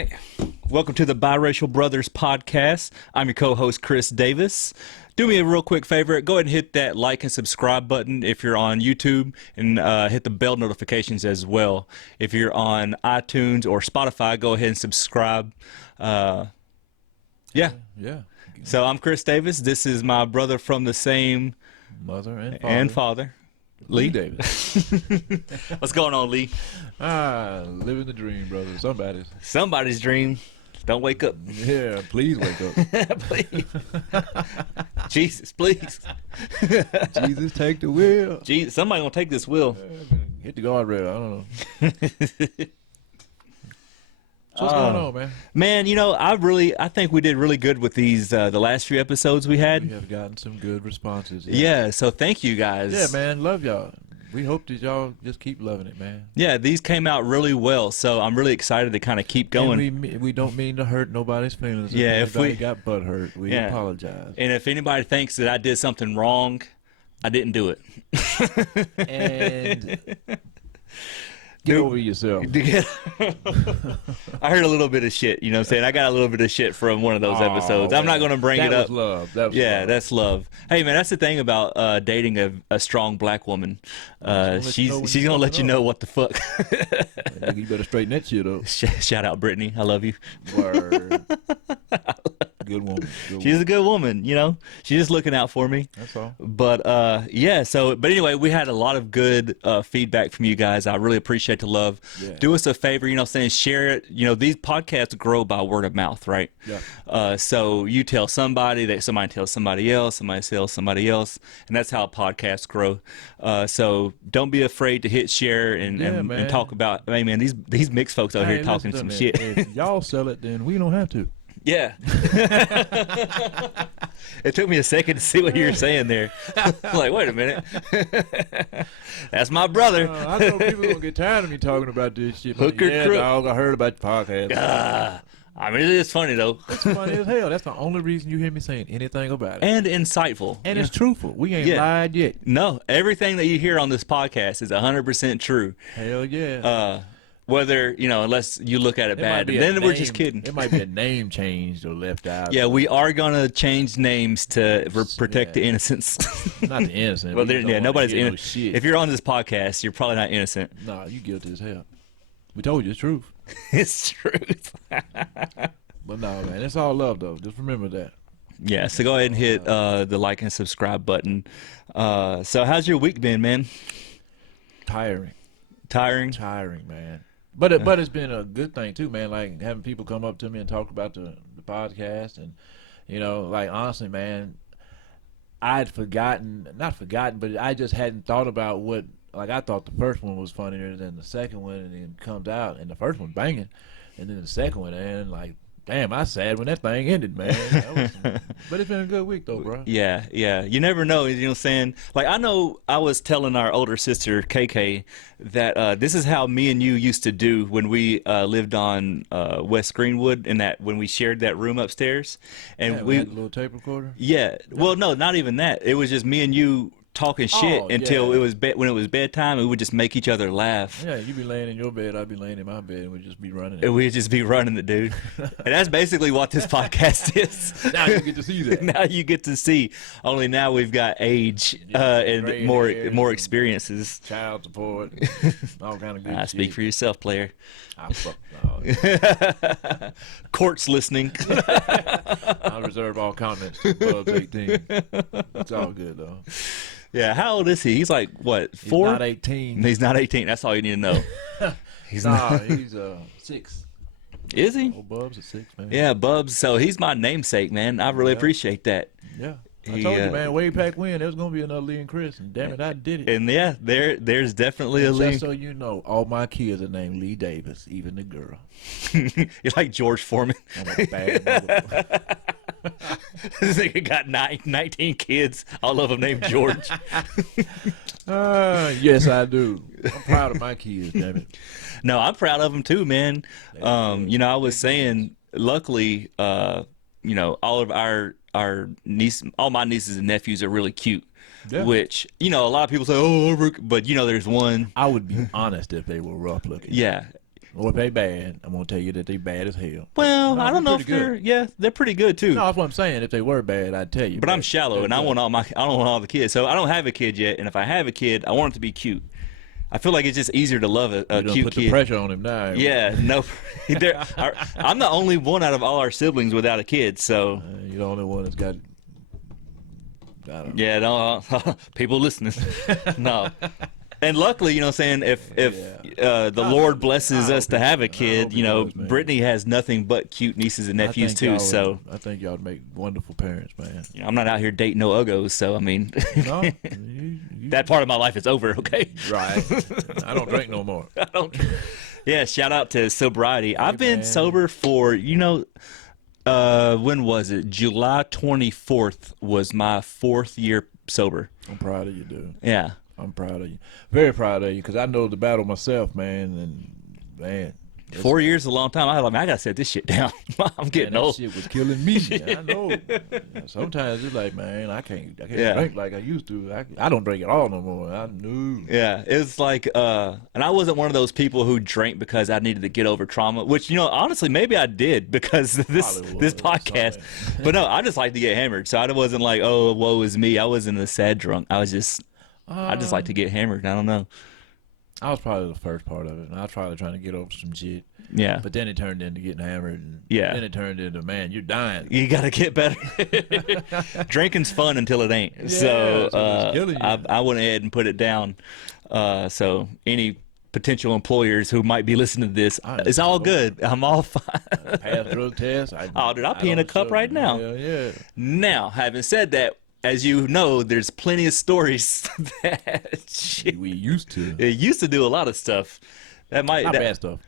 right. Welcome to the Biracial Brothers Podcast. I'm your co-host, Chris Davis. Do me a real quick favor. Go ahead and hit that like and subscribe button if you're on YouTube, and hit the bell notifications as well. If you're on iTunes or Spotify, go ahead and subscribe. Yeah. So I'm Chris Davis. This is my brother from the same mother and father. Lee Davis. What's going on, Lee? Living the dream, brother. Somebody's dream. Don't wake up. Yeah, please wake up. Please. Jesus, please. Jesus, take the wheel. Jesus, somebody gonna take this wheel. Hit the guardrail. I don't know. So what's going on, man? Man, you know, I think we did really good with these the last few episodes we had. We have gotten some good responses. Yeah, so thank you guys. Yeah, man, love y'all. We hope that y'all just keep loving it, man. Yeah, these came out really well, so I'm really excited to kind of keep going. And we don't mean to hurt nobody's feelings. Yeah, if we got butt hurt, we apologize. And if anybody thinks that I did something wrong, I didn't do it. And get over yourself. I heard a little bit of shit, you know what I'm saying? I got a little bit of shit from one of those episodes. I'm not going to bring it up. That was love. That was love. That's love. Hey, man, that's the thing about dating a strong black woman. She's going to let you know what the fuck. You better straighten that shit up. Shout out Brittany. I love you. Word. Good woman. She's a good woman, you know. She's just looking out for me. That's all. But yeah, but anyway, we had a lot of good feedback from you guys. I really appreciate the love. Yeah. Do us a favor, you know, share it. You know, these podcasts grow by word of mouth, right? Yeah. So you tell somebody, that somebody tells somebody else somebody else, and that's how podcasts grow. So don't be afraid to hit share and talk about. Hey, man, these mixed folks out here talking some shit. If y'all sell it, then we don't have to. Yeah. It took me a second to see what you were saying there. Like, wait a minute. That's my brother. I know people gonna get tired of me talking about this shit. Hook or crook. Dog, I heard about your podcast. I mean, it is funny, though. It's funny as hell. That's the only reason you hear me saying anything about it. And insightful. And it's truthful. We ain't lied yet. No, everything that you hear on this podcast is 100% true. Hell yeah. Whether, you know, unless you look at it bad. Then we're just kidding. It might be a name changed or left out. Yeah, we are going to change names to protect the innocents. Not the innocent. Well, nobody's innocent. If you're on this podcast, you're probably not innocent. No, you guilty as hell. We told you it's truth. It's truth. But no, man, it's all love, though. Just remember that. Yeah, so go ahead and hit the like and subscribe button. So how's your week been, man? Tiring, man. But it's been a good thing too, man. Like having people come up to me and talk about the podcast, and you know, like honestly, man, not forgotten, but I just hadn't thought about what. Like I thought the first one was funnier than the second one, and then comes out, and the first one banging, and then the second one, and like, damn, I sad when that thing ended, man. But it's been a good week though, bro. Yeah. You never know, you know what I'm saying? Like I know I was telling our older sister KK that this is how me and you used to do when we lived on West Greenwood, when we shared that room upstairs, and we had a little tape recorder. Yeah. Well, no, not even that. It was just me and you talking shit until it was when it was bedtime, and we would just make each other laugh. Yeah, you'd be laying in your bed, I'd be laying in my bed, and we'd just be running it. And we'd just be running it, dude. And that's basically what this podcast is. Now you get to see that. Now you get to see. Only now we've got age and more experiences. Child support, all kind of good shit. Speak for yourself, player. Fuck no. Court's listening. I reserve all comments to above 18. It's all good, though. Yeah, how old is he? He's like, what, 4? He's not 18. He's not 18. That's all you need to know. He's 6. Is he? Oh, Bub's a 6, man. Yeah, Bubs. So he's my namesake, man. I really appreciate that. Yeah. I told you, man, way back when, there was going to be another Lee and Chris, and damn it, I did it. And yeah, there's definitely a Lee. Just so you know, all my kids are named Lee Davis, even the girl. You're like George Foreman. I'm a bad motherfucker. This nigga got 19 kids, all of them named George. Yes, I do. I'm proud of my kids, damn it. No, I'm proud of them too, man. You know, I was saying, luckily, you know, all my nieces and nephews are really cute. Yeah. Which, you know, a lot of people say, but you know, there's one. I would be honest if they were rough looking. Yeah. Or if they bad, I'm gonna tell you that they bad as hell. Well, No, I don't know if pretty they're pretty good too. No, that's what I'm saying. If they were bad, I'd tell you. But I'm shallow, and I don't want all the kids. So I don't have a kid yet, and if I have a kid, I want it to be cute. I feel like it's just easier to love a cute put kid. The pressure on him now. Yeah, no, I'm the only one out of all our siblings without a kid. So you're the only one that's got. Yeah, no, people listening. No. And luckily, you know what I'm saying, if the Lord blesses us to have a kid, you know, Brittany has nothing but cute nieces and nephews too, so. I think y'all would make wonderful parents, man. You know, I'm not out here dating no uggos, so I mean, no, that part of my life is over, okay? Right. I don't drink no more. I don't. Yeah, shout out to Sobriety. I've been sober for, you know, when was it? July 24th was my 4th year sober. I'm proud of you, dude. Yeah. I'm proud of you. Very proud of you, because I know the battle myself, man. And, man. 4 years is a long time. I gotta set this shit down. I'm getting old. That shit was killing me. I know. Sometimes it's like, man, I can't drink like I used to. I don't drink at all no more. I knew. Yeah, it's like, and I wasn't one of those people who drank because I needed to get over trauma. Which, you know, honestly, maybe I did because of this podcast. But no, I just like to get hammered. So I wasn't like, oh, woe is me. I wasn't a sad drunk. I just like to get hammered. I don't know. I was probably the first part of it. And I was probably trying to get over some shit. Yeah. But then it turned into getting hammered. And then it turned into, man, you're dying. You got to get better. Drinking's fun until it ain't. Yeah, so I went ahead and put it down. So any potential employers who might be listening to this, it's all good. I'm all fine. Pass drug test. Dude, I'll pee in a cup right now. Yeah. Now, having said that, as you know, there's plenty of stories that we used to. It used to do a lot of stuff. Not bad stuff.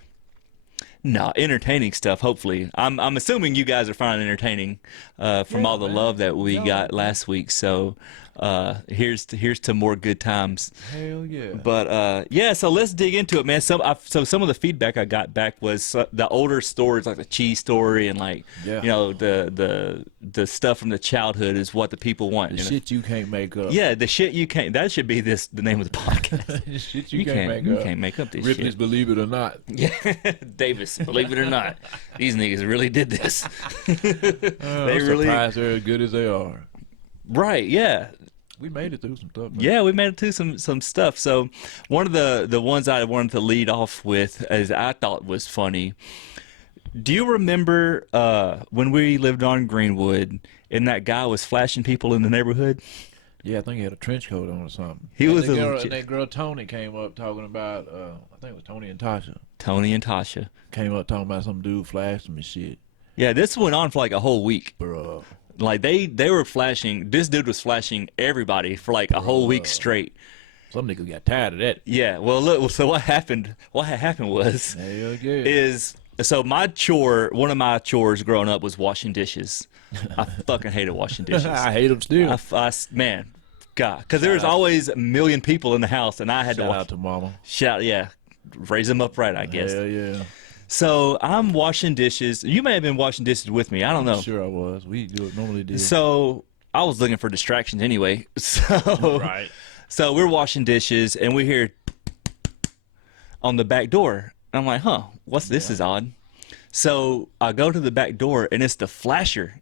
No, entertaining stuff. Hopefully, I'm assuming you guys are finding entertaining from all the love that we got last week. So here's to more good times. Hell yeah. But so let's dig into it, man. So some of the feedback I got back was the older stories, like the cheese story, and like you know the stuff from the childhood is what the people want. The shit you can't make up. Yeah, the shit you can't. That should be the name of the podcast. The shit you can't make up. You can't make up this Ripley's shit. Believe It or Not. Yeah, Davis, believe it or not, these niggas really did this. They really surprised they're as good as they are. Right? Yeah. We made it through some stuff. Man. Yeah, we made it through some stuff. So one of the ones I wanted to lead off with, as I thought was funny. Do you remember when we lived on Greenwood and that guy was flashing people in the neighborhood? Yeah, I think he had a trench coat on or something. That girl Tony came up talking about, I think it was Tony and Tasha. Tony and Tasha. Came up talking about some dude flashed him and shit. Yeah, this went on for like a whole week. Bruh. Like they were flashing, this dude was flashing everybody for like a whole week straight. Some niggas got tired of that. Yeah, well look, so what happened was, so one of my chores growing up was washing dishes. I fucking hated washing dishes. I hate them still. Man, God, because there was always a million people in the house, and I had to shout out to mama. Raise them up right, I guess. Hell yeah. So I'm washing dishes. You may have been washing dishes with me. I don't know. Sure I was. We normally did. So I was looking for distractions anyway. So we're washing dishes, and we hear on the back door. I'm like, huh, what's this is odd. So I go to the back door, and it's the flasher.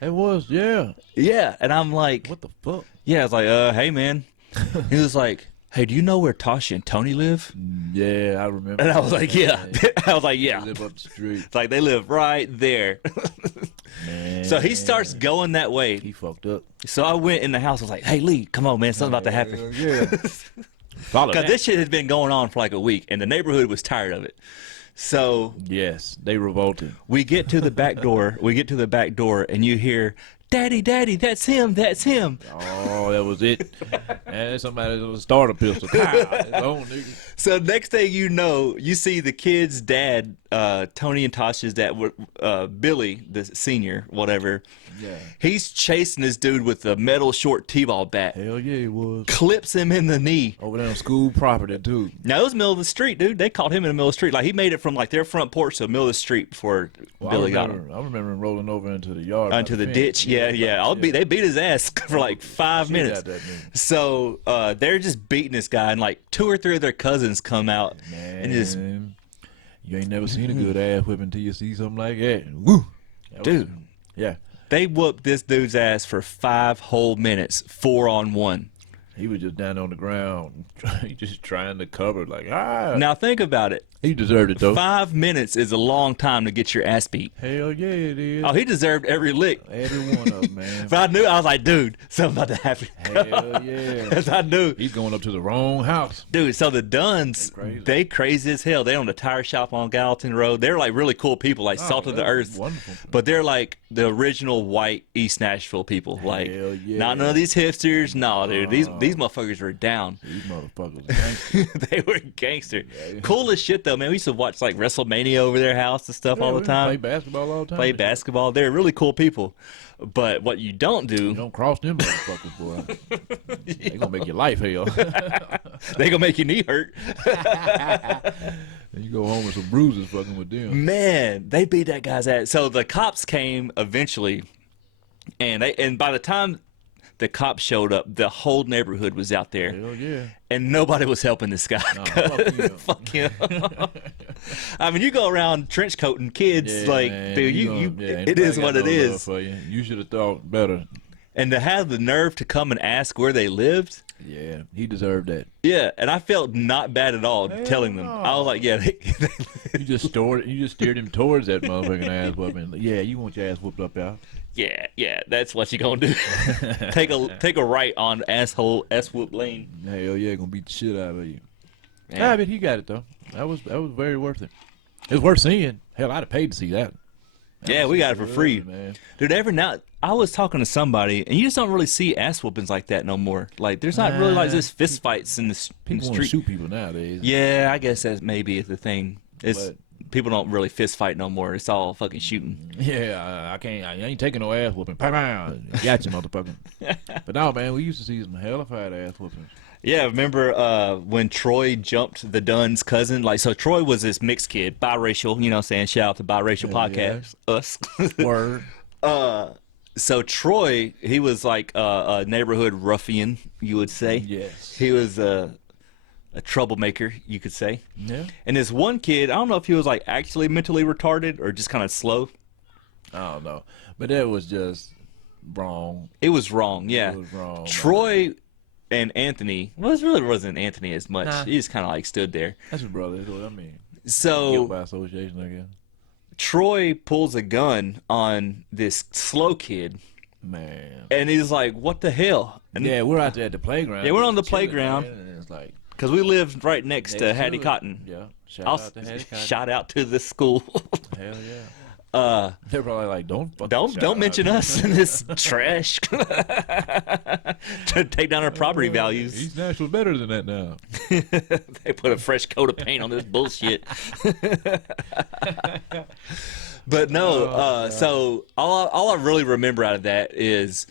It was, yeah. Yeah, and I'm like, what the fuck? Yeah, I was like, hey, man. He was like, hey, do you know where Tasha and Tony live? Yeah, I remember. And I was like, yeah. I was like, yeah. They live up the street. It's like they live right there. Man. So he starts going that way. He fucked up. So I went in the house. I was like, hey, Lee, come on, man. Something's about to happen. Yeah. Because this shit has been going on for like a week, and the neighborhood was tired of it. So yes, they revolted. We get to the back door. And you hear, Daddy, Daddy, that's him. Oh, that was it. And somebody with a starter pistol. So next thing you know, you see the kid's dad, Tony and Tasha's dad, Billy, the senior, whatever. Yeah. He's chasing this dude with a metal short t-ball bat. Hell yeah, he was. Clips him in the knee. Over there on school property, too. Now, it was middle of the street, dude. They caught him in the middle of the street. Like, he made it from, like, their front porch to the middle of the street before Billy got him. I remember him rolling over into the yard. Into the ditch. Yeah. They beat his ass for, like, 5 minutes. So, they're just beating this guy, and, like, 2 or 3 of their cousins come out and just You ain't never seen a good ass whipping until you see something like that. Woo! Dude. Yeah. They whooped this dude's ass for 5 whole minutes, 4-on-1. He was just down on the ground, just trying to cover, like, Now think about it. He deserved it, though. 5 minutes is a long time to get your ass beat. Hell yeah, it is. Oh, he deserved every lick. Every one of them, man. But I was like, dude, something about to happen. Hell yeah. Because I knew. He's going up to the wrong house. Dude, so the Duns, they crazy as hell. They own a tire shop on Gallatin Road. They're like really cool people, like salt of the earth. Wonderful. But they're like the original white East Nashville people. Like, yeah. not none of these hipsters. No, dude, these motherfuckers were down. These motherfuckers are gangsters. They were gangster. Cool as shit, though, man. We used to watch like WrestleMania over their house and stuff all the time. Play basketball all the time. Play basketball. They're really cool people. But what you don't do. You don't cross them motherfuckers, boy. They gonna make your life hell. They gonna make your knee hurt. And you go home with some bruises fucking with them. Man, they beat that guy's ass. So the cops came eventually, and by the time the cops showed up, the whole neighborhood was out there. Hell yeah. And nobody was helping this guy. Fuck him. I mean, you go around trench coating kids, man, dude, it is what it is. For you. You should have thought better. And to have the nerve to come and ask where they lived. Yeah, he deserved that. Yeah, and I felt not bad at all telling them. I was like, yeah. You just steered him towards that motherfucking ass whooping. Yeah, you want your ass whooped up out. Yeah, that's what you gonna do. take a right on asshole S-whoop lane. Hell yeah, gonna beat the shit out of you. Nah, but he got it though. That was very worth it. It was worth seeing. Hell, I'd have paid to see that. Yeah, we got it for free, man. Dude. Every now, I was talking to somebody, and you just don't really see ass whoopings like that no more. Like, there's not really like this fist fights in the street. People want to shoot people nowadays. Yeah, I guess that maybe is the thing. People don't really fist fight no more. It's all fucking shooting. Yeah, I ain't taking no ass whooping. Got you, motherfucker. But no, man, we used to see some hellified ass whoopings. Yeah, remember when Troy jumped the Dunn's cousin? Like, so Troy was this mixed kid, biracial, you know what I'm saying? Shout out to Biracial Podcast, us. Word. So Troy, he was like a neighborhood ruffian, you would say. Yes. He was a troublemaker, you could say. Yeah. And this one kid, I don't know if he was like actually mentally retarded or just kind of slow. I don't know. But that was just wrong. It was wrong, yeah. It was wrong. Troy and Anthony, well, it really wasn't Anthony as much. Nah. He just kind of like stood there. That's your brother, is what I mean. So, guilt by association, I guess. Troy pulls a gun on this slow kid. Man. And he's like, what the hell? And yeah, we're out there at the playground. Yeah, we're on the playground. And it's like, because we lived right next to Hattie Cotton. Yeah. Shout out to Hattie Cotton. Shout out to the school. Hell yeah. They're probably like, don't mention us in this trash. To take down our property values. East Nashville's better than that now. They put a fresh coat of paint on this bullshit. But no, so all I really remember out of that is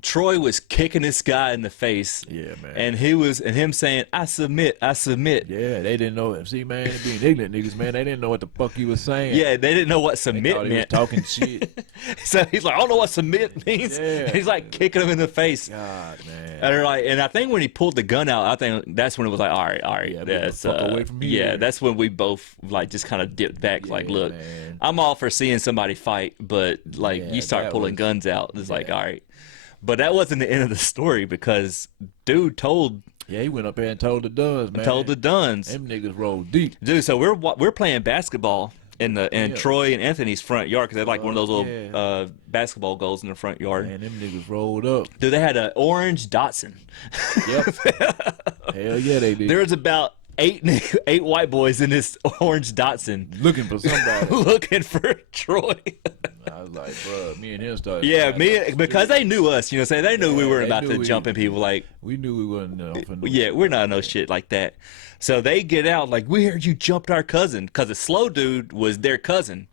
Troy was kicking this guy in the face. Yeah, man. And him saying, I submit. Yeah, they didn't know. See, man, being ignorant niggas, man, they didn't know what the fuck he was saying. Yeah, they didn't know what submit meant. He was talking shit. So he's like, I don't know what submit means. Yeah. He's like kicking him in the face. God, man. And they're like, and I think when he pulled the gun out, I think that's when it was like, all right, Yeah, that's fuck away from here. Yeah, that's when we both like just kind of dipped back. Like, look, man. I'm all for seeing somebody fight, but like you start pulling guns out, it's like, all right. But that wasn't the end of the story because dude told. Yeah, he went up there and told the Duns, man. Told the Duns. Them niggas rolled deep. Dude, so we're playing basketball in Troy and Anthony's front yard because they had like one of those little basketball goals in the front yard. Man, them niggas rolled up. Dude, they had an orange Datsun. Yep. Hell yeah, they did. There was about eight white boys in this orange Datsun. Looking for somebody. Looking for Troy. I was like, bro, me and him started. Yeah, because they knew us, you know what I'm saying? They knew we weren't about to jump in people like. We knew we wasn't. Yeah, we're not no shit like that. So they get out like, we heard you jumped our cousin because the slow dude was their cousin.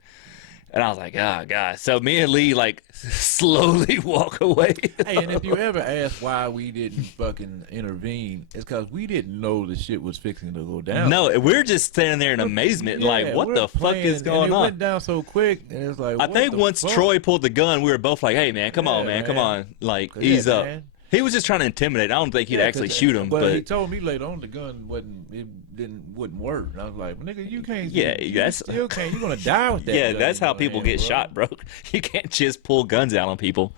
And I was like, oh, God. So me and Lee, like, slowly walk away. Hey, and if you ever ask why we didn't fucking intervene, it's because we didn't know the shit was fixing to go down. No, we're just standing there in amazement, like, what the fuck is going on? It went down so quick, and it's like, I think once Troy pulled the gun, we were both like, hey, man, come on, man, come on. Like, ease up. Man. He was just trying to intimidate. I don't think he'd actually shoot him. But he told me later on the gun wouldn't work. And I was like, nigga, you can't. Yeah, you still can't. You're gonna die with that. Yeah, gun that's how people get shot, bro. You can't just pull guns out on people.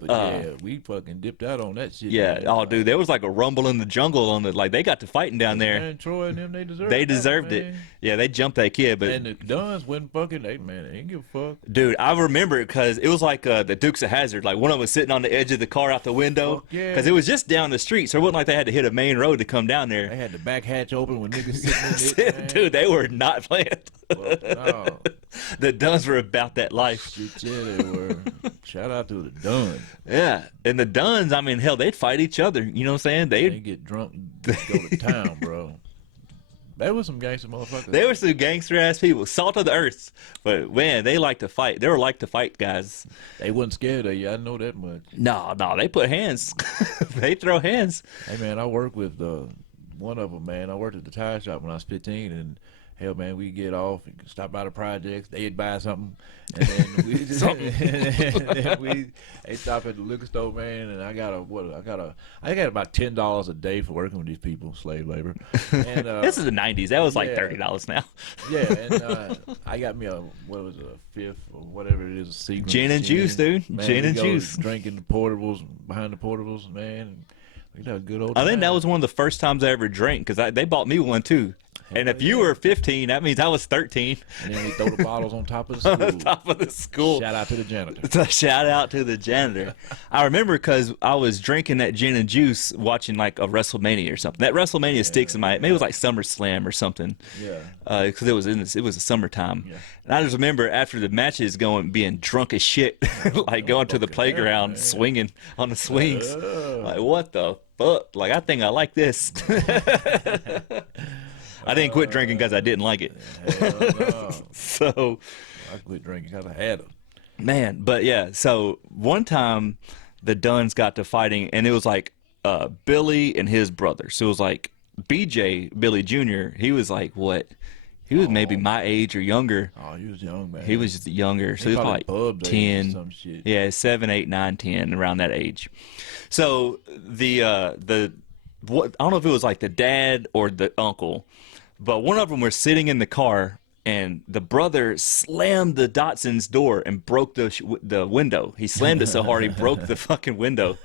But yeah, we fucking dipped out on that shit. Yeah. Man. Oh, dude, there was like a rumble in the jungle on the like they got to fighting down there. Man, Troy and them, they deserved it. Yeah, they jumped that kid, but and the Duns wasn't fucking. They ain't give a fuck. Dude, I remember it because it was like the Dukes of Hazzard. Like one of them was sitting on the edge of the car out the window because it was just down the street, so it wasn't like they had to hit a main road to come down there. They had the back hatch open when niggas sitting in it. Dude, they were not playing. Well, no. The Duns were about that life. Shit, yeah, they were. Shout out to the Duns. Yeah, and the Duns, I mean, hell, they'd fight each other. You know what I'm saying? They get drunk and go to town, bro. They were some gangster motherfuckers. They were some gangster ass people, salt of the earth. But man, they like to fight. They were like to fight guys. They wasn't scared of you. I know that much. No, they put hands. They throw hands. Hey man, I worked with one of them. Man, I worked at the tire shop when I was 15, and hell, man, we get off and stop by the projects. They'd buy something, and then we just they stop at the liquor store, man. And I got about $10 a day for working with these people, slave labor. And this is the '90s. That was like $30 now. Yeah, and I got me a fifth or whatever it is, a secret gin and juice, dude. Man, gin and juice. Drinking the portables behind the portables, man. We had a good old I think time. that was one of the first times I ever drank because they bought me one too. And if you were 15, that means I was 13. And then we throw the bottles on top of the school. On top of the school. Shout out to the janitor. Shout out to the janitor. I remember because I was drinking that gin and juice watching like a WrestleMania or something. That WrestleMania sticks in my head. Maybe it was like SummerSlam or something. Yeah. Because it was the summertime. Yeah. And I just remember after the matches being drunk as shit, like going to the playground swinging on the swings. Like, what the fuck? Like, I think I like this. I didn't quit drinking because I didn't like it. Hell no. So I quit drinking because I had them. Man, but yeah, so one time the Duns got to fighting, and it was like Billy and his brother. So it was like BJ, Billy Jr., he was like, what? He was maybe my age or younger. Oh, he was young, man. He was just younger. So he was like 10. Some shit. Yeah, 7, 8, 9, 10, around that age. So I don't know if it was like the dad or the uncle, but one of them were sitting in the car, and the brother slammed the Datsun's door and broke the window. He slammed it so hard he broke the fucking window.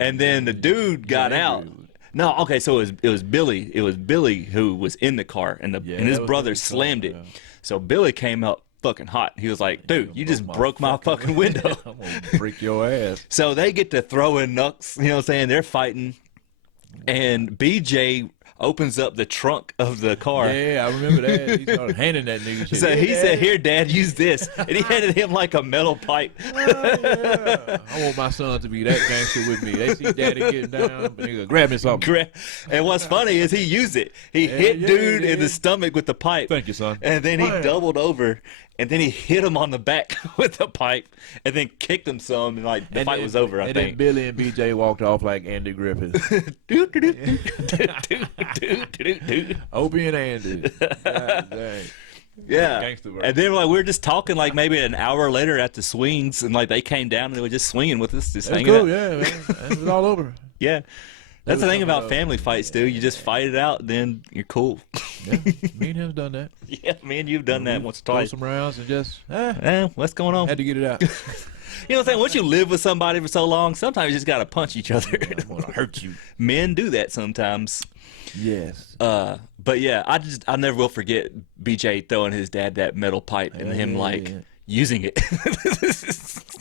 And then the dude got out. No, okay, so it was Billy. It was Billy who was in the car, and his brother slammed it. So Billy came out fucking hot. He was like, dude, you just broke my fucking window. I'm gonna break your ass. So they get to throwing knucks, you know what I'm saying? They're fighting, and BJ opens up the trunk of the car. Yeah, I remember that. He started handing that nigga shit. So he said, here, Dad, use this. And he handed him like a metal pipe. Yeah. I want my son to be that gangster with me. They see Daddy getting down, nigga, grab me something. And what's funny is he used it. He hit dude in the stomach with the pipe. Thank you, son. And then he doubled over. And then he hit him on the back with the pipe, and then kicked him some, and like the fight was over. I think. And then Billy and BJ walked off like Andy Griffith. Opie and Andy. God dang. Yeah. And then like we were just talking like maybe an hour later at the swings, and like they came down and they were just swinging with us, just hanging out. Yeah, man. It was all over. Yeah. That's the thing about family fights, dude. You just fight it out, then you're cool. Yeah, me and him's done that. Yeah, me and you've done that once or twice. Throw some rounds and just, what's going on? had to get it out. You know what I'm saying? Once you live with somebody for so long, sometimes you just got to punch each other. I want to hurt you. Men do that sometimes. Yes. But yeah, I never will forget BJ throwing his dad that metal pipe and him using it.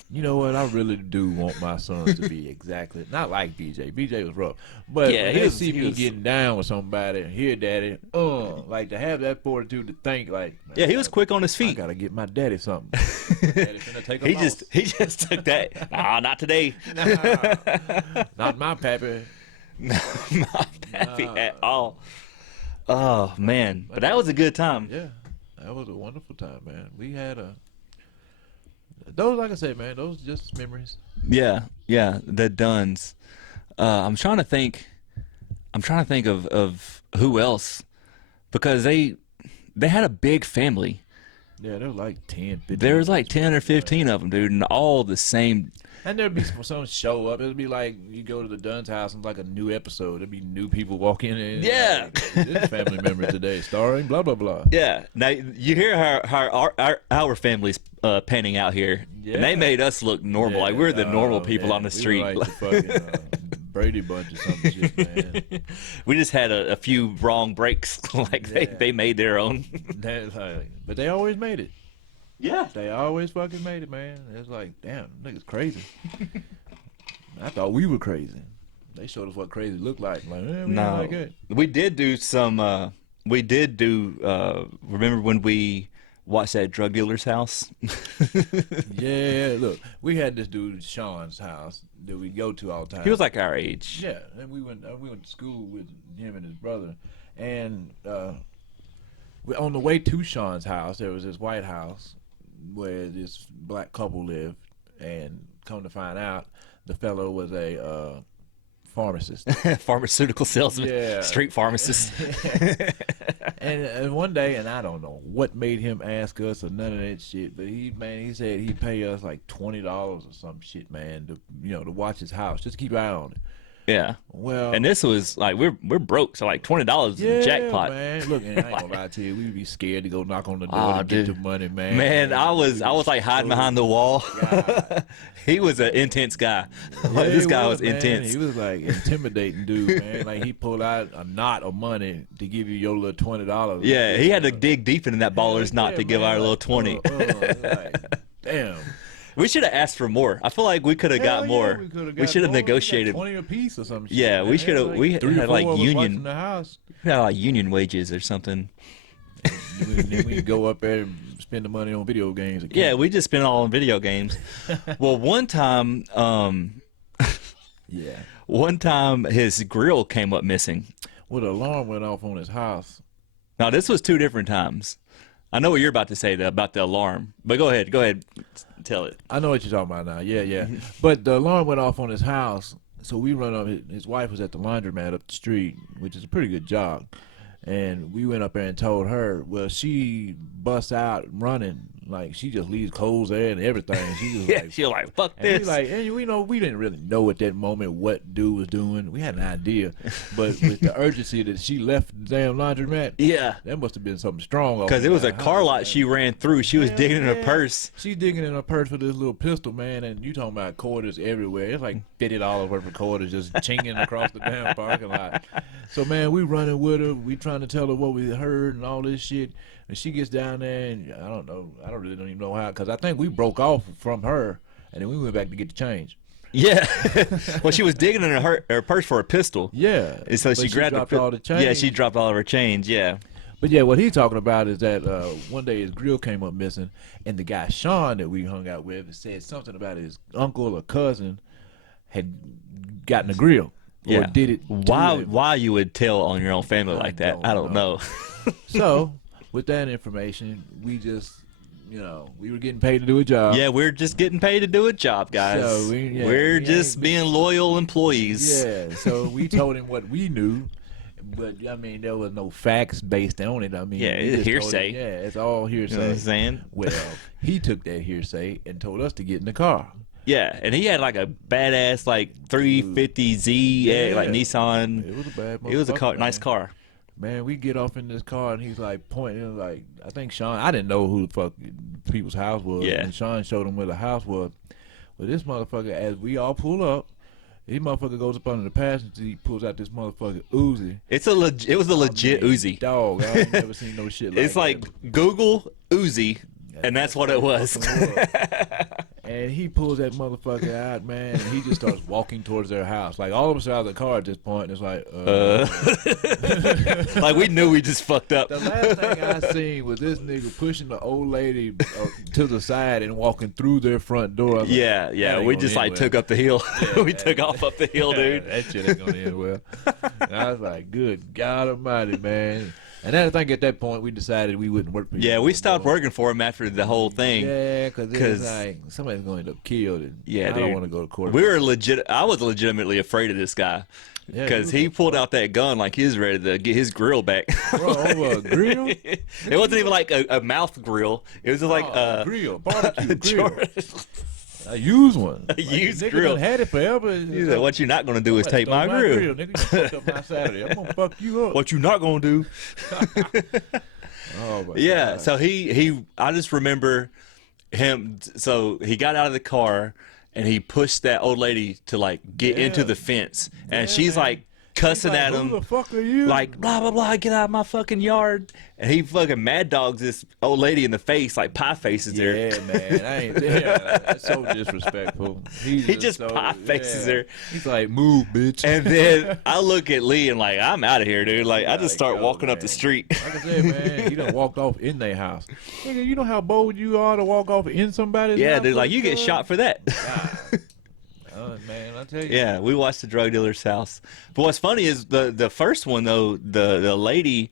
You know what? I really do want my sons to be exactly not like BJ. BJ was rough, but when they see me getting down with somebody, here, Daddy, like to have that fortitude to think, like, man, he was quick on his feet. I gotta get my daddy something. Daddy's gonna take he just took that. Nah, not today. Nah, not my pappy. No, not pappy at all. Oh man, but that was a good time. Yeah, that was a wonderful time, man. We had those, like I said, man, those just memories. Yeah, the Duns. I'm trying to think of who else, because they had a big family. Yeah, there was like 10, 15. There was like 10 or 15 of them, dude, and all the same And there'd be some show up. It'd be like you go to the Dunn's house and it's like a new episode. There'd be new people walk in and Yeah. like, this family member today starring blah blah blah. Yeah. Now you hear how our family's panning out here, and they made us look normal. Like we're the normal people on the street. We were like the fucking Brady Bunch or some shit, man. We just had a few wrong breaks. Like they made their own. But they always made it. Yeah. They always fucking made it, man. It's like, damn, niggas crazy. I thought we were crazy. They showed us what crazy looked like. Like, we ain't like it. We did do some. Remember when we watched that drug dealer's house? Yeah, look, we had this dude Sean's house that we go to all the time. He was like our age. Yeah, and we went to school with him and his brother, and on the way to Sean's house, there was this white house where this black couple lived, and come to find out, the fellow was a pharmacist. Pharmaceutical salesman. Yeah. Street pharmacist. and one day, and I don't know what made him ask us or none of that shit, but he said he'd pay us like $20 or some shit, man, to watch his house, just to keep an eye on it. Yeah. Well, and this was like we're broke, so like $20 is a jackpot. Man. Look, and I ain't gonna lie to you, we'd be scared to go knock on the door to get the money, man. Man, I was like hiding behind the wall. He was an intense guy. Like, this guy was intense. He was like intimidating dude, man. Like he pulled out a knot of money to give you your little $20. Yeah, he had to dig deep into that baller's knot to give our little 20. Like, damn. We should have asked for more. I feel like we could have got more. We should have negotiated 20 a piece or some shit. Yeah, we should have. We had like union. The house. We had like union wages or something. Then we go up there and spend the money on video games again. Yeah, we just spent it all on video games. Well, one time, one time his grill came up missing. Well, the alarm went off on his house. Now this was 2 different times. I know what you're about to say though, about the alarm, but go ahead, tell it. I know what you're talking about now. Yeah. But the alarm went off on his house, so we run up. His wife was at the laundromat up the street, which is a pretty good job. And we went up there and told her. Well, she busts out running, like she just leaves clothes there and everything. She just yeah, she was like, "Fuck this!" And we didn't really know at that moment what dude was doing. We had an idea, but with the urgency that she left the damn laundromat, that must have been something strong. Because it was a car lot she ran through. She was digging in her purse. She's digging in her purse for this little pistol, man. And you talking about quarters everywhere? It's like $50 worth of quarters just chinging across the damn parking lot. So man, we running with her. We trying to tell her what we heard and all this shit. And she gets down there, and I don't know. I don't even know how, because I think we broke off from her, and then we went back to get the change. Yeah. Well, she was digging in her purse for a pistol. Yeah. And so she grabbed all the change. Yeah, she dropped all of her change. Yeah. But yeah, what he's talking about is that one day his grill came up missing, and the guy Sean that we hung out with said something about his uncle or cousin had gotten a grill. Or did it. Why you would tell on your own family like that? I don't know. So, with that information, we just, we were getting paid to do a job. Yeah, we're just getting paid to do a job, guys. So we're just being loyal employees. Yeah, so we told him what we knew, but, I mean, there was no facts based on it. I mean, it's hearsay. It's all hearsay. You know what I'm saying? Well, he took that hearsay and told us to get in the car. Yeah, and he had like a badass like 350Z like Nissan. It was a bad motherfucker. It was a nice car. Man, we get off in this car and he's like pointing, like, I think Sean, I didn't know who the fuck people's house was. Yeah. And Sean showed him where the house was. But this motherfucker, as we all pull up, this motherfucker goes up under the passenger seat, pulls out this motherfucker Uzi. It was a legit Uzi. Dog, I've never seen no shit like that. It's like Google Uzi, and that's what it was. And he pulls that motherfucker out, man, and he just starts walking towards their house. Like, all of us are out of the car at this point, and it's like, like, we knew we just fucked up. The last thing I seen was this nigga pushing the old lady to the side and walking through their front door. Yeah, we just, like, took up the hill. We took off up the hill, dude. That shit ain't gonna end well. And I was like, good God almighty, man. And then I think at that point we decided we wouldn't work for him. Yeah, we stopped working for him after the whole thing. Yeah, because it was like somebody's going to end up killed. And I don't want to go to court. I was legitimately afraid of this guy because he pulled out that gun like he was ready to get his grill back. Bro, over a grill? It wasn't even like a mouth grill. It was just like a grill, barbecue grill. I use one. A used nigga grill. Done had it forever. He's like, what you not gonna do is take my grill. Nigga, you fucked up my Saturday. I'm gonna fuck you up. What you not gonna do? Oh my Yeah. God. So I just remember him. So he got out of the car and he pushed that old lady to like get into the fence, and she's man. like cussing Like, at him. Who the fuck are you? Like, blah, blah, blah, get out of my fucking yard. And he fucking mad dogs this old lady in the face, like pie faces her. yeah, man. I ain't there. That's so disrespectful. He just pie faces her. He's like, move, bitch. And then I look at Lee and like, I'm out of here, dude. Like, I just start walking up the street. Like I said, man, he done walked off in their house. Nigga, you know how bold you are to walk off in somebody's house? Yeah, dude, like, you get shot for that. Man, I tell you. Yeah, we watched the drug dealer's house. But what's funny is the first one, though, the lady,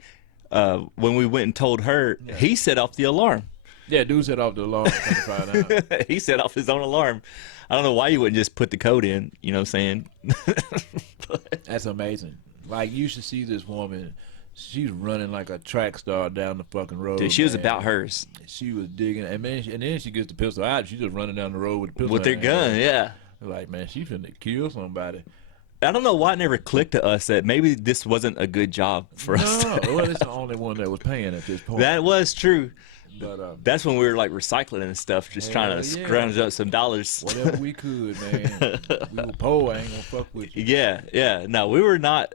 when we went and told her, he set off the alarm. Yeah, dude set off the alarm. Come to find out. He set off his own alarm. I don't know why you wouldn't just put the code in, you know what I'm saying? That's amazing. Like, you should see this woman. She's running like a track star down the fucking road. Dude, she was man. about hers. She was digging, and then she gets the pistol out. She's just running down the road with the pistol. With their in her gun, hand. yeah. Like, man, she finna kill somebody. I don't know why it never clicked to us that maybe this wasn't a good job for us. No, well, it's the only one that was paying at this point. That was true. But That's when we were like recycling and stuff, just trying to Hell yeah. scrounge up some dollars. whatever we could, man. We were poor. I ain't gonna fuck with you. Yeah. No, we were not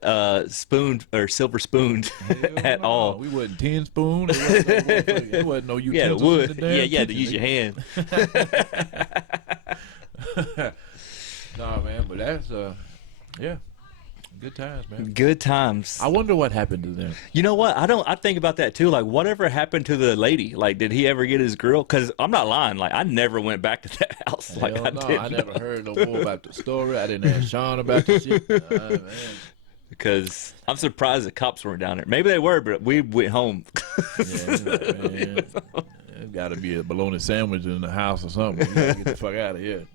spooned or silver spooned Hell at no. all. We wasn't 10 spoon. It wasn't no Yeah, utensils. it would. In the damn Yeah, to kitchen, use your hand. Nah, man, but that's yeah, good times, man. Good times. I wonder what happened to them. You know what? I think about that too. Like, whatever happened to the lady? Like, did he ever get his grill? Because I'm not lying. Like, I never went back to that house. Like, Hell no, I never not. heard no more about the story. I didn't ask Sean about the shit. Man. Because I'm surprised the cops weren't down there. Maybe they were, but we went home. Yeah, man. There's got to be a bologna sandwich in the house or something. You gotta get the fuck out of here.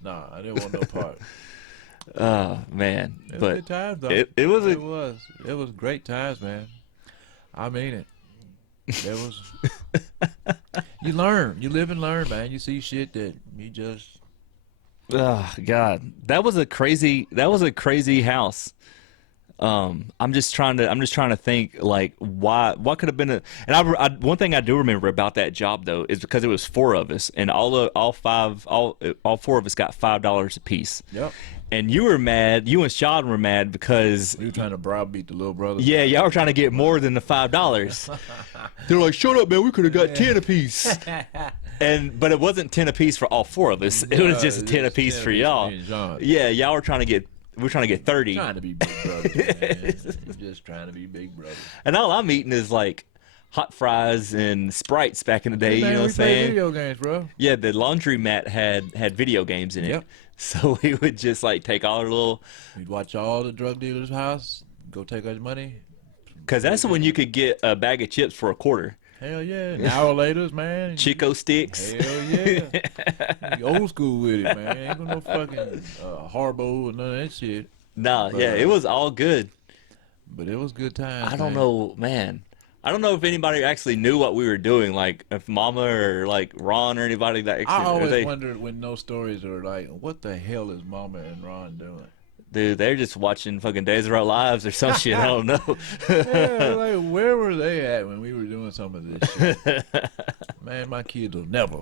Nah, I didn't want no part. Oh man, It was but good times, though. It was great times, man. I mean it. It was. You learn, you live and learn, man. You see shit that you just. Oh God, that was a crazy house. I'm just trying to think like what could have been one thing I do remember about that job though is because it was 4 of us and all 4 of us got $5 a piece. Yep. And you were mad. You and Sean were mad because We were trying to browbeat the little brother. yeah, y'all were trying to get more than the $5. They're like, shut up, man. We could have got 10 apiece. But it wasn't 10 apiece for all 4 of us. It was just 10 apiece for y'all. Yeah, y'all were trying to get. We're trying to get 30. Trying to be big brothers, man. Just trying to be big brothers. And all I'm eating is like hot fries and Sprites back in the day. You know what I'm We played saying? video games, bro. Yeah, the laundromat had video games in it. Yep. So we would just like take all our little. We'd watch all the drug dealers' house, go take our money. Because that's when you could get a bag of chips for $0.25. Hell yeah. An hour later, man. Chico sticks. Hell yeah. You old school with it, man. Ain't gonna no fucking Harbo and none of that shit. Nah, yeah, it was all good. But it was good times. I don't know, man. I don't know if anybody actually knew what we were doing, like if Mama or like Ron or anybody that actually. I always wondered when those stories are like, what the hell is Mama and Ron doing? Dude, they're just watching fucking Days of Our Lives or some shit. I don't know. Yeah, like where were they at when we were doing some of this shit? Man, my kids will never.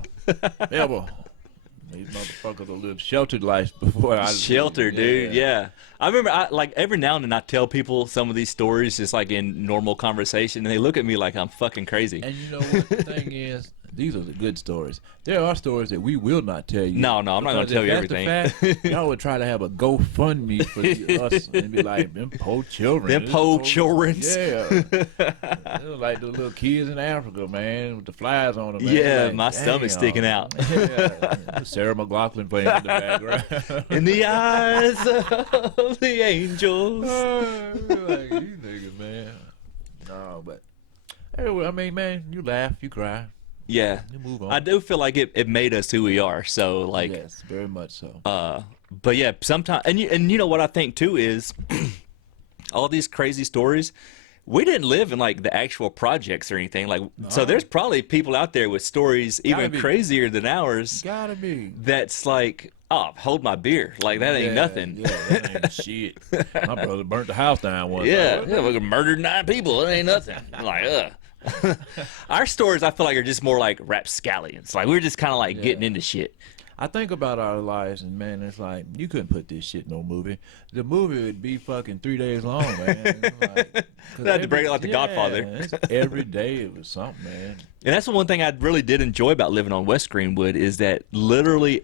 These motherfuckers will live sheltered lives before I. Shelter, dude. Yeah. I remember, like every now and then I tell people some of these stories just like in normal conversation, and they look at me like I'm fucking crazy. And you know what the thing is? These are the good stories. There are stories that we will not tell you. No, I'm not going to tell you everything. Fact, y'all would try to have a GoFundMe for us and be like, them poor children. Them poor children. Yeah. They were like the little kids in Africa, man, with the flies on them. Man. Yeah, like, my stomach's sticking out. Yeah. Sarah McLachlan playing in the background. In the eyes of the angels. Like, you niggas, man. No, but anyway, I mean, man, you laugh, you cry. Yeah, you move on. I do feel like it made us who we are. So like, yes, very much so. But yeah, sometimes, and you know what I think too is, all these crazy stories, we didn't live in like the actual projects or anything. Like, so there's probably people out there with stories even crazier than ours. Gotta be. That's like, oh, hold my beer. Like that ain't nothing. Yeah, that ain't shit. My brother burnt the house down one time. Yeah, we murdered 9 people. It ain't nothing. Like, Our stories, I feel like, are just more like rapscallions. Like we're just kind of like getting into shit. I think about our lives, and man, it's like you couldn't put this shit in no movie. The movie would be fucking 3 days long, man. They had to break it like The Godfather. It's every day it was something, man. And that's the one thing I really did enjoy about living on West Greenwood is that literally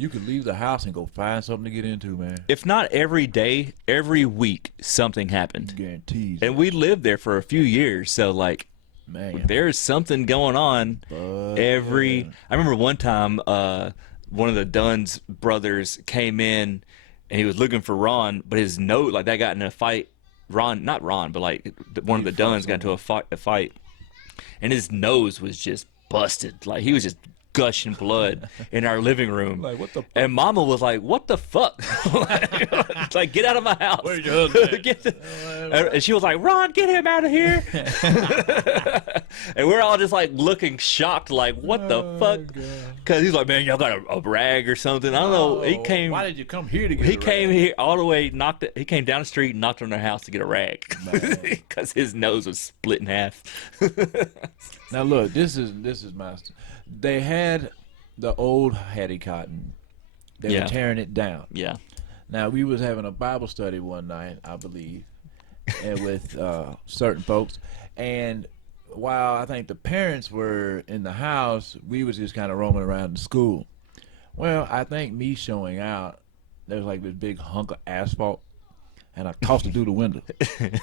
you could leave the house and go find something to get into, man. If not every day, every week something happened. Guaranteed. And we lived there for a few years, so like, man, there's something going on I remember one time. One of the Dunn's brothers came in and he was looking for Ron, but his nose, like that got in a fight. Not Ron, but like one of the Dunn's got into a fight, and his nose was just busted. Like he was just gushing blood in our living room. Like, what the fuck? And Mama was like, "What the fuck?" Like, get out of my house. Where's your husband? And she was like, "Ron, get him out of here." And we're all just like looking shocked, like, "What the fuck?" Because he's like, "Man, y'all got a rag or something." I don't know. He came. Why did you come here to get? He came here all the way. He came down the street and knocked on their house to get a rag because his nose was split in half. Now look, this is my. They had the old Hattie Cotton. They were tearing it down. Yeah. Now we was having a Bible study one night, I believe, and with certain folks, and while I think the parents were in the house, we was just kind of roaming around the school. Well, I think me showing out, there was like this big hunk of asphalt, and I tossed it through the window. And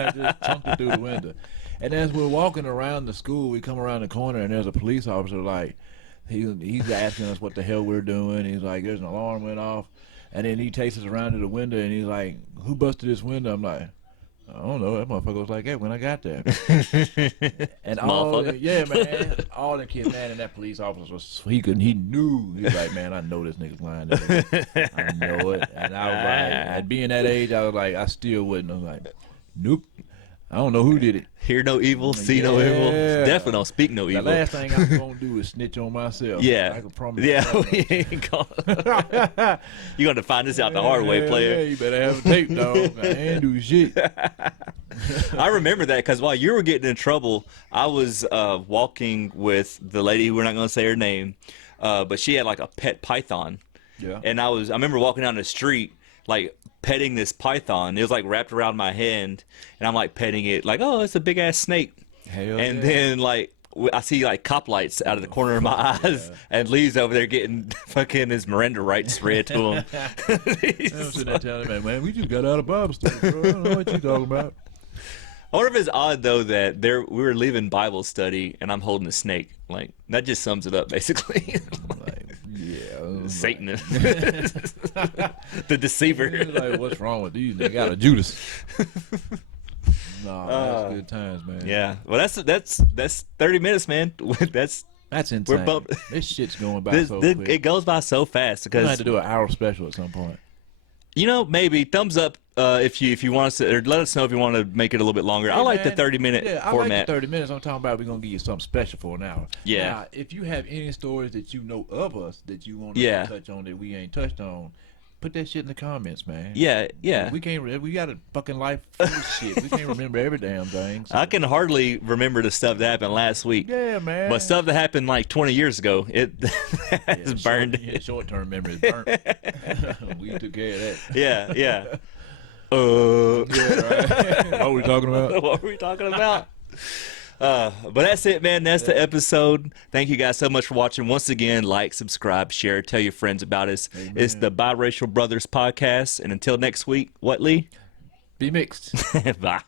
I just chunked it through the window. And as we're walking around the school, we come around the corner, and there's a police officer, like, he's asking us what the hell we're doing. He's like, there's an alarm went off. And then he takes us around to the window, and he's like, who busted this window? I'm like, I don't know. That motherfucker was like that when I got there. And all the kids, man, and that police officer he knew. He was like, man, I know this nigga's lying. I know it. And I was like, at being that age, I was like, I still wouldn't. I was like, nope. I don't know who did it. Hear no evil, see no evil. Definitely don't speak no evil. The last thing I'm going to do is snitch on myself. Yeah. I can promise you. You're going to find this out the hard way, player. Yeah, you better have a tape, dog. I ain't do shit. I remember that because while you were getting in trouble, I was walking with the lady, we're not going to say her name, but she had like a pet python. Yeah. And I remember walking down the street, like petting this python. It was like wrapped around my hand, and I'm like petting it, like, oh, it's a big ass snake. And then like I see like cop lights out of the corner of my eyes, and Lee's over there getting fucking his Miranda rights read to him. I'm sitting there telling him, man, we just got out of Bible study, bro. I don't know what you talking about. I wonder if it's odd though that we were leaving Bible study and I'm holding a snake. Like that just sums it up basically. Satan, the deceiver. Like, what's wrong with these? They got a Judas. That's good times, man. Yeah. Well, that's 30 minutes, man. That's insane. This shit's going by so quick. It goes by so fast because I had to do an hour special at some point. You know, maybe thumbs up if you want us to, or let us know if you want to make it a little bit longer. I like the 30-minute format. I like the 30 minutes. I'm talking about we're gonna give you something special for an hour. Yeah. Now, if you have any stories that you know of us that you want to touch on that we ain't touched on, put that shit in the comments, man. Yeah. We got a fucking life full of shit. We can't remember every damn thing. So. I can hardly remember the stuff that happened last week. Yeah, man. But stuff that happened like 20 years ago, it's burned. Short-term memory is burnt. We took care of that. Yeah. Yeah, right. What were we talking about? What were we talking about? But that's it, man. That's the episode. Thank you guys so much for watching. Once again, like, subscribe, share, tell your friends about us. Amen. It's the Biracial Brothers Podcast. And until next week, what, Lee? Be mixed. Bye.